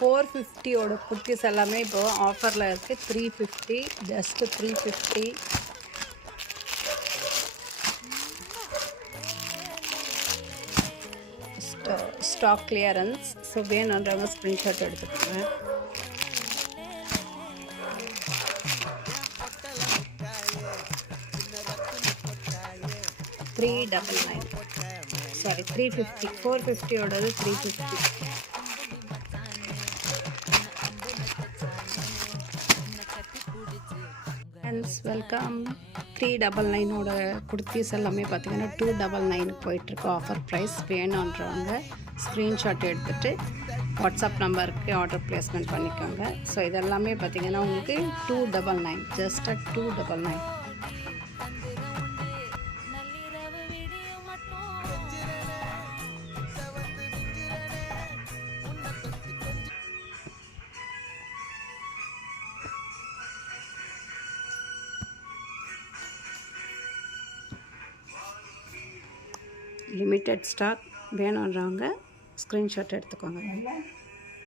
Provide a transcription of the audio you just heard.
450 ஓட குர்த்திஸ் எல்லாமே இப்போ ஆஃபரில் இருக்குது. 350, ஜஸ்ட் 350. Stock clearance. ஸோ வேணுன்றவங்க ஸ்க்ரீன்ஷாட் எடுத்துக்கோங்க. $399, சாரி 350. 450 ஓடது 350. Friends welcome. 399 ஓட குர்த்திஸ் எல்லாமே பார்த்தீங்கன்னா 299 போயிட்டுருக்கு ஆஃபர் ப்ரைஸ். வேணுன்றவங்க ஸ்க்ரீன்ஷாட் எடுத்துகிட்டு வாட்ஸ்அப் நம்பருக்கு ஆர்டர் ப்ளேஸ்மெண்ட் பண்ணிக்கோங்க. ஸோ இதெல்லாமே பார்த்தீங்கன்னா உங்களுக்கு 299, ஜஸ்ட் 299. Limited stock. வேணுன்றவங்க ஸ்க்ரீன்ஷாட் எடுத்துக்கோங்க.